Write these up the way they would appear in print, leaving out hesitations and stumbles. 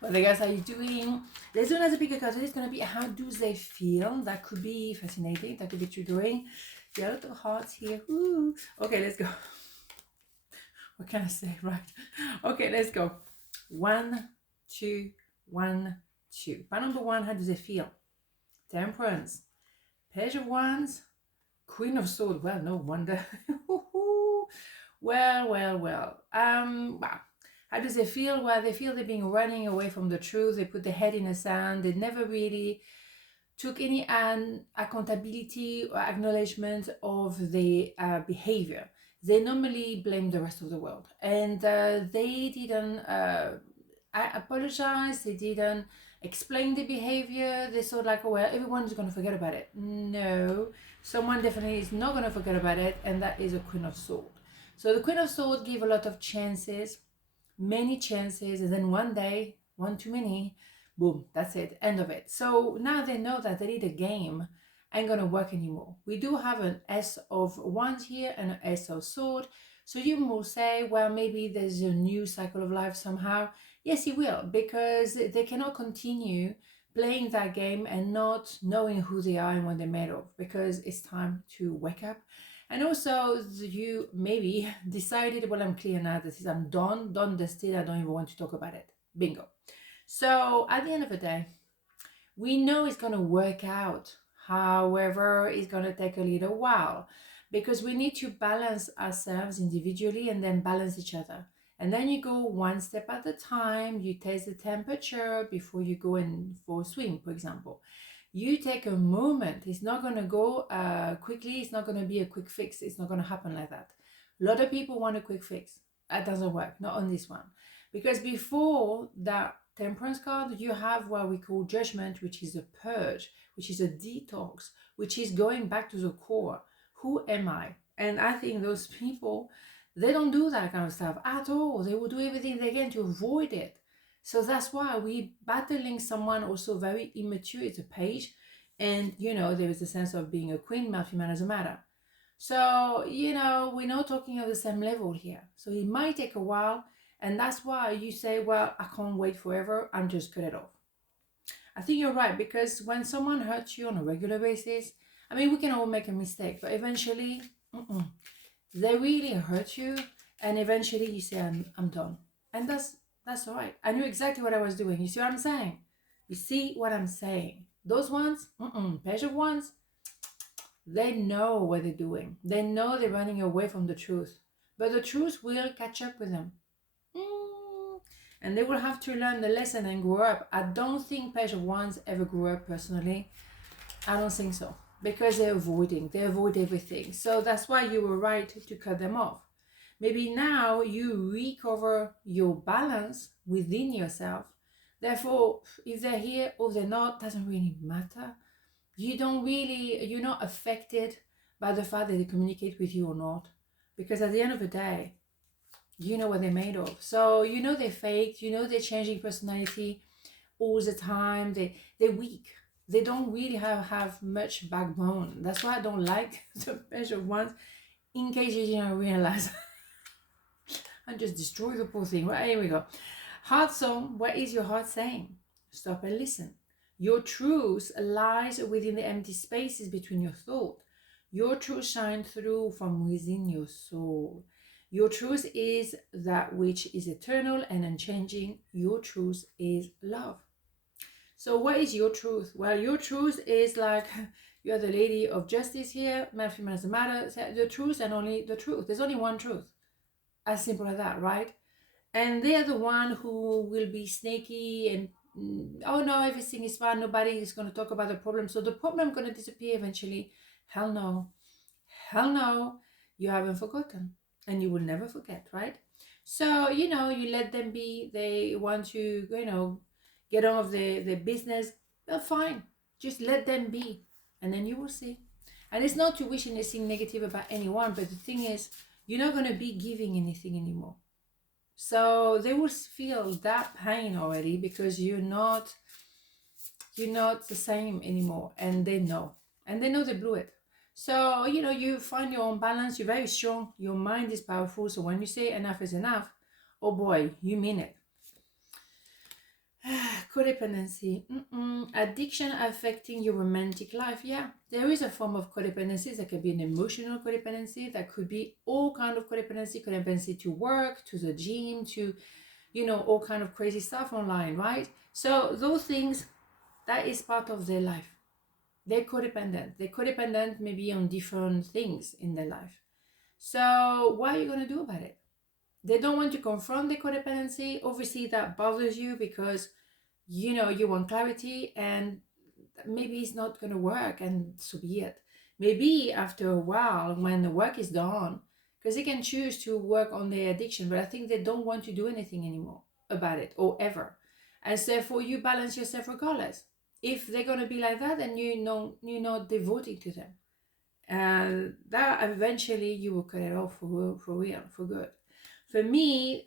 Well, the guys, how you doing? There's another bigger card. It's going to be how do they feel? That could be fascinating. That could be triggering. There are a lot of hearts here. Ooh. Okay, let's go. What can I say? Right. Okay, let's go. 1, 2, 1, 2. Pile number 1, how do they feel? Temperance. Page of Wands. Queen of Swords. Well, no wonder. Well. Wow. How do they feel? Well, they feel they're being running away from the truth. They put their head in the sand. They never really took any accountability or acknowledgement of the behavior. They normally blame the rest of the world, and they didn't apologize. They didn't explain the behavior. They thought like, oh, well, everyone's going to forget about it. No, someone definitely is not going to forget about it, and that is a Queen of Swords. So the Queen of Swords gave a lot of chances, many chances, and then one day, one too many, boom, that's it, end of it. So now they know that they need a game ain't gonna work anymore. We do have an S of Wands here and an S of Sword. So you will say, well, maybe there's a new cycle of life somehow. Yes, it will, because they cannot continue playing that game and not knowing who they are and what they're made of, because it's time to wake up. And also you maybe decided, well, I'm clear now, this is, I'm done, dusted, I don't even want to talk about it. Bingo. So at the end of the day, we know it's going to work out. However, it's going to take a little while, because we need to balance ourselves individually and then balance each other. And then you go one step at a time. You taste the temperature before you go in for a swim, for example. You take a moment. It's not going to go quickly. It's not going to be a quick fix. It's not going to happen like that. A lot of people want a quick fix. That doesn't work, not on this one. Because before that Temperance card, you have what we call Judgment, which is a purge, which is a detox, which is going back to the core. Who am I? And I think those people, they don't do that kind of stuff at all. They will do everything they can to avoid it. So that's why we battling someone also very immature. It's a page, and there is a sense of being a queen, male, female, doesn't matter. So we're not talking of the same level here. So it might take a while, and that's why you say, well, I can't wait forever, I'm just cut it off. I think you're right, because when someone hurts you on a regular basis, I mean, we can all make a mistake, but eventually they really hurt you, and eventually you say, I'm done. And that's all right. I knew exactly what I was doing. You see what I'm saying? You see what I'm saying? Those ones, patient ones, they know what they're doing. They know they're running away from the truth. But the truth will catch up with them. And they will have to learn the lesson and grow up. I don't think Page of Wands ever grew up personally. I don't think so. Because they're avoiding. They avoid everything. So that's why you were right to cut them off. Maybe now you recover your balance within yourself. Therefore, if they're here or they're not, doesn't really matter. You're not affected by the fact that they communicate with you or not. Because at the end of the day, you know what they're made of. So they're fake, they're changing personality all the time. They're weak. They don't really have much backbone. That's why I don't like the Page of Wands. In case you didn't realize. I just destroy the poor thing. Right, here we go. Heart song. What is your heart saying? Stop and listen. Your truth lies within the empty spaces between your thought. Your truth shines through from within your soul. Your truth is that which is eternal and unchanging. Your truth is love. So what is your truth? Well, your truth is like, you're the lady of justice here. Male, female doesn't matter. The truth and only the truth. There's only one truth. As simple as that, right? And they're the one who will be snaky and oh no, everything is fine, nobody is going to talk about the problem, so the problem going to disappear eventually. Hell no, you haven't forgotten, and you will never forget, right? So you let them be. They want to get on with their business. Well, fine, just let them be, and then you will see. And it's not to wish anything negative about anyone, but the thing is, you're not going to be giving anything anymore. So they will feel that pain already, because you're not the same anymore, and they know they blew it. So you find your own balance. You're very strong. Your mind is powerful. So when you say enough is enough, oh boy, you mean it. Codependency. Addiction affecting your romantic life. Yeah, there is a form of codependency. That could be an emotional codependency. That could be all kind of codependency. Codependency to work, to the gym, to, all kind of crazy stuff online, right? So those things, that is part of their life. They're codependent. They're codependent maybe on different things in their life. So what are you going to do about it? They don't want to confront the codependency. Obviously, that bothers you because you want clarity, and maybe it's not going to work, and so be it. Maybe after a while, when the work is done, because they can choose to work on their addiction, but I think they don't want to do anything anymore about it, or ever. And so therefore you balance yourself regardless. If they're going to be like that, then you're not devoting to them, and that eventually you will cut it off for real, for good. For me,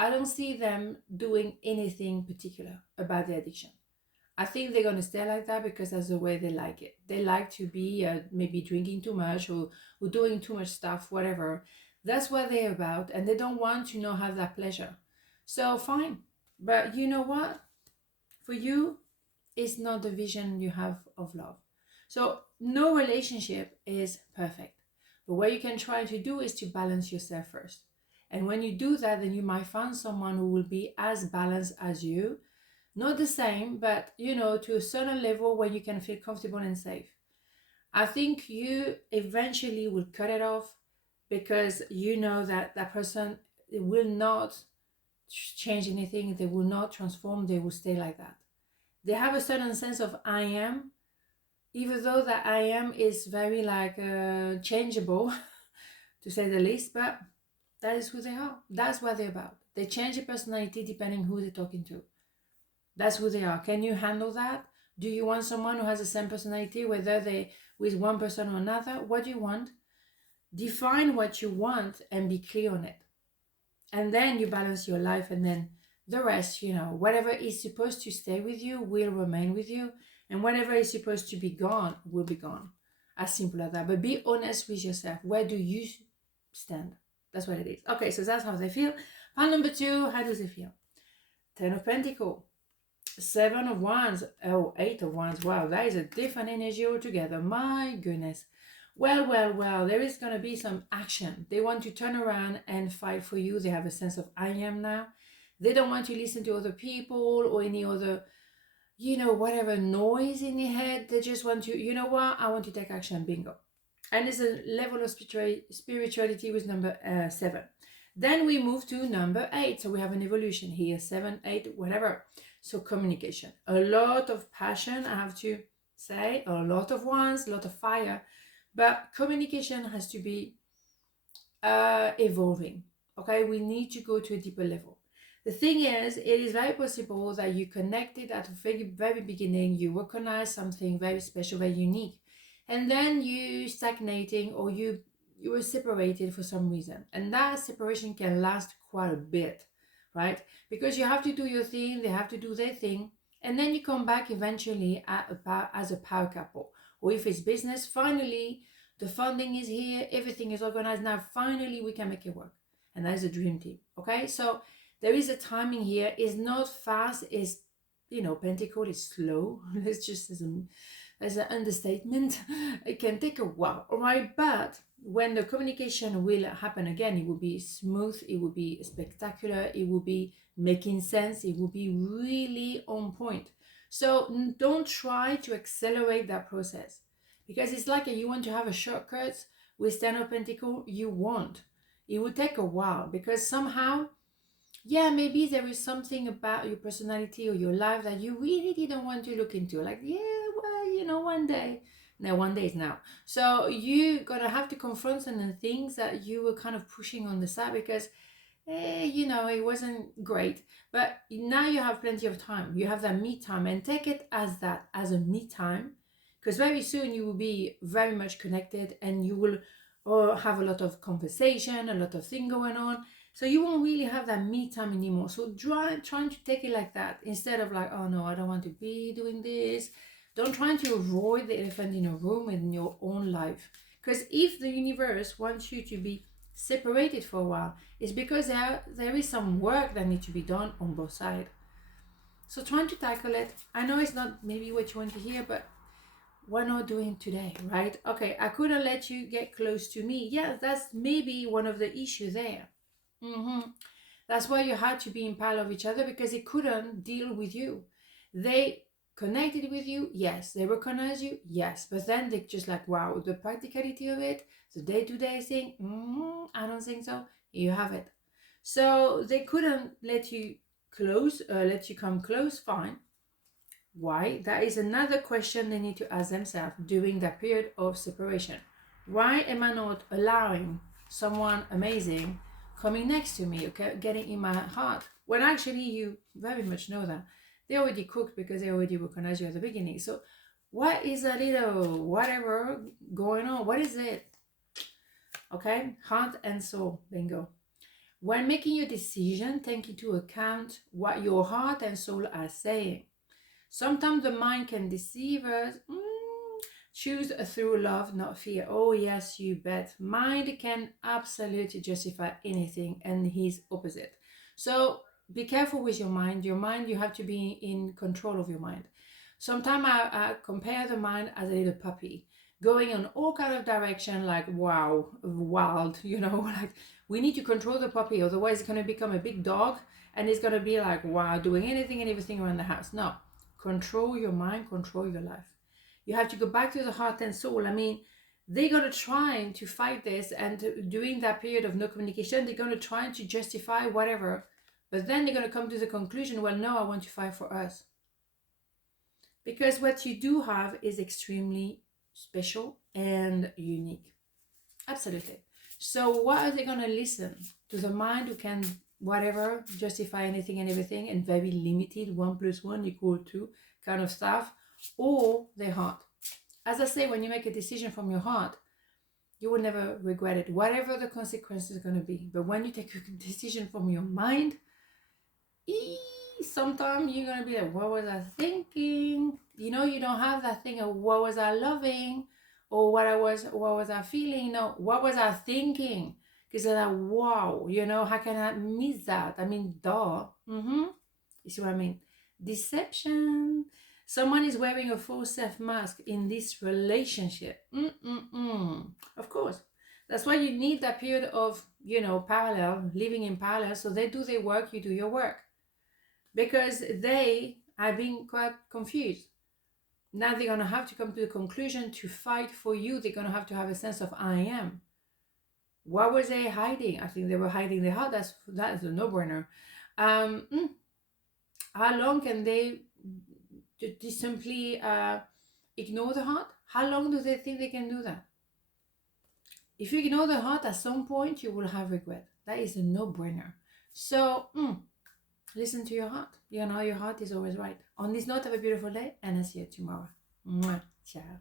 I don't see them doing anything particular about the addiction. I think they're going to stay like that because that's the way they like it. They like to be maybe drinking too much, or doing too much stuff, whatever. That's what they're about, and they don't want to not have that pleasure. So fine. But you know what? For you, it's not the vision you have of love. So no relationship is perfect. But what you can try to do is to balance yourself first. And when you do that, then you might find someone who will be as balanced as you. Not the same, but to a certain level where you can feel comfortable and safe. I think you eventually will cut it off because you know that that person will not change anything. They will not transform. They will stay like that. They have a certain sense of I am, even though that I am is very changeable, to say the least, but that is who they are. That's what they're about. They change their personality depending who they're talking to. That's who they are. Can you handle that? Do you want someone who has the same personality, whether they with one person or another? What do you want? Define what you want and be clear on it. And then you balance your life, and then the rest, whatever is supposed to stay with you will remain with you, and whatever is supposed to be gone will be gone. As simple as that. But be honest with yourself. Where do you stand? That's what it is. Okay, so that's how they feel. Part number 2, how does it feel? 10 of Pentacles, 7 of Wands, 8 of Wands. Wow, that is a different energy altogether. My goodness. Well, there is going to be some action. They want to turn around and fight for you. They have a sense of I am now. They don't want to listen to other people or any other, whatever noise in your head. They just want to, I want to take action. Bingo. And it's a level of spirituality with number 7. Then we move to number 8. So we have an evolution here, 7, 8, whatever. So communication. A lot of passion, I have to say. A lot of Wands, a lot of fire. But communication has to be evolving. Okay, we need to go to a deeper level. The thing is, it is very possible that you connected at the very, very beginning. You recognize something very special, very unique. And then you stagnating, or you were separated for some reason. And that separation can last quite a bit, right? Because you have to do your thing, they have to do their thing. And then you come back eventually as a power couple. Or if it's business, finally, the funding is here, everything is organized. Now, finally, we can make it work. And that is a dream team, okay? So there is a timing here. It's not fast. It's, Pentacle is slow. It's just as an understatement. It can take a while, all right? But when the communication will happen again, it will be smooth. It will be spectacular. It will be making sense. It will be really on point. So don't try to accelerate that process, because it's like you want to have a shortcut with 10 of Pentacles. You won't. It will take a while, because somehow, maybe there is something about your personality or your life that you really didn't want to look into. Like, one day. No, one day is now. So you're going to have to confront certain things that you were kind of pushing on the side because it wasn't great. But now you have plenty of time. You have that me time, and take it as that, as a me time, because very soon you will be very much connected, and you will have a lot of conversation, a lot of thing going on. So you won't really have that me time anymore. So trying to take it like that, instead of like, oh no, I don't want to be doing this. Don't try to avoid the elephant in a room in your own life. Because if the universe wants you to be separated for a while, it's because there is some work that needs to be done on both sides. So trying to tackle it. I know it's not maybe what you want to hear, but why not doing today, right? Okay, I couldn't let you get close to me. Yeah, that's maybe one of the issues there. That's why you had to be in parallel of each other, because they couldn't deal with you. They connected with you, yes. They recognize you, yes. But then they just like, wow, the practicality of it, the day-to-day thing, I don't think so. You have it. So they couldn't let you come close, fine. Why? That is another question they need to ask themselves during that period of separation. Why am I not allowing someone amazing coming next to me, okay, getting in my heart? When actually you very much know that. They already cooked because they already recognized you at the beginning. So what is a little whatever going on? What is it? Okay, heart and soul, bingo. When making your decision, take into account what your heart and soul are saying. Sometimes the mind can deceive us. Choose through love, not fear. Oh yes, you bet. Mind can absolutely justify anything and his opposite. So be careful with your mind. Your mind, you have to be in control of your mind. Sometimes I compare the mind as a little puppy, going in all kind of direction, like wow, wild, like we need to control the puppy, otherwise it's going to become a big dog and it's going to be like wow, doing anything and everything around the house. No, control your mind, control your life. You have to go back to the heart and soul. I mean, they're going to try to fight this, and during that period of no communication, they're going to try to justify whatever, but then they're going to come to the conclusion, well, no, I want to fight for us. Because what you do have is extremely special and unique. Absolutely. So what are they going to listen? To the mind who can, whatever, justify anything and everything, and very limited, 1 + 1 = 2 kind of stuff, or their heart? As I say, when you make a decision from your heart, you will never regret it, whatever the consequences are going to be. But when you take a decision from your mind, sometimes you're going to be like, what was I thinking? You don't have that thing of what was I loving, or what was I feeling? No, what was I thinking? Because they're like, wow, how can I miss that? I mean, duh. You see what I mean? Deception. Someone is wearing a false self-mask in this relationship. Of course. That's why you need that period of, parallel, living in parallel. So they do their work, you do your work. Because they are being quite confused. Now they're going to have to come to the conclusion to fight for you. They're going to have a sense of I am. What was they hiding? I think they were hiding their heart. That is a no-brainer. How long can they just simply ignore the heart? How long do they think they can do that? If you ignore the heart, at some point you will have regret. That is a no-brainer. So listen to your heart. Your heart is always right. On this note, have a beautiful day, and I'll see you tomorrow. Mwah. Ciao.